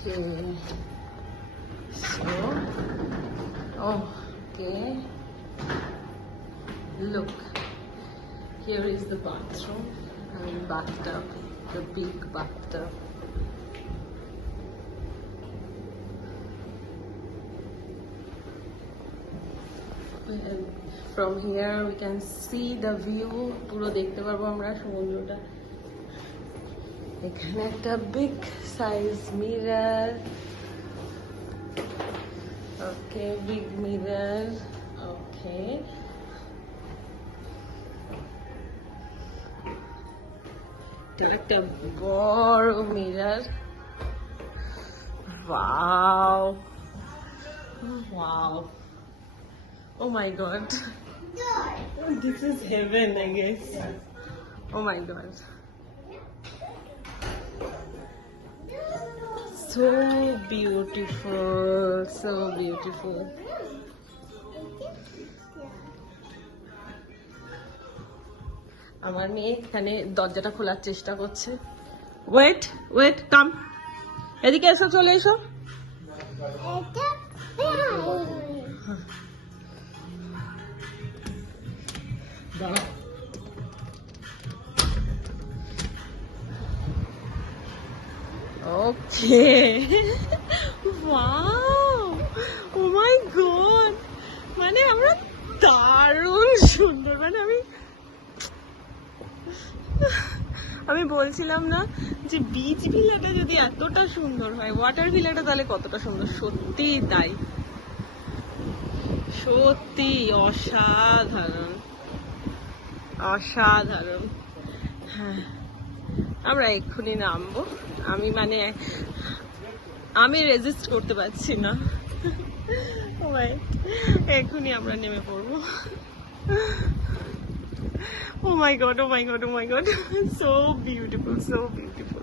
Okay. So, okay. Look, here is the bathroom and bathtub, the big bathtub. And from here we can see the view. পুরো দেখতে পারবো আমরা সমুদ্রটা। এখানে একটা big size mirror. Okay, big mirror. Okay. একটা বড় mirror. Wow. Wow. Oh my god. This is heaven, I guess. Oh my god. So beautiful. So beautiful. আমার মেয়ে এখানে দরজাটা খোলার চেষ্টা করছে। ওয়েট ওয়েট কাম, এদিকে এসো, চলে এসো। ওকে, ওয়াও, ও মাই গড, মানে আমরা দারুণ সুন্দর, মানে আমি বলছিলাম না যে বিচ ভিলাটা যদি এতটা সুন্দর হয়, ওয়াটার ভিলাটা তাহলে কতটা সুন্দর। সত্যি তাই, সত্যি অসাধারণ অসাধারণ। হ্যাঁ, আমরা এক্ষুনি নামবো। আমি রেজিস্ট করতে পারছি না। এক্ষুনি আমরা নেমে পড়বো। Oh my god, oh my god, oh my god. So beautiful, so beautiful.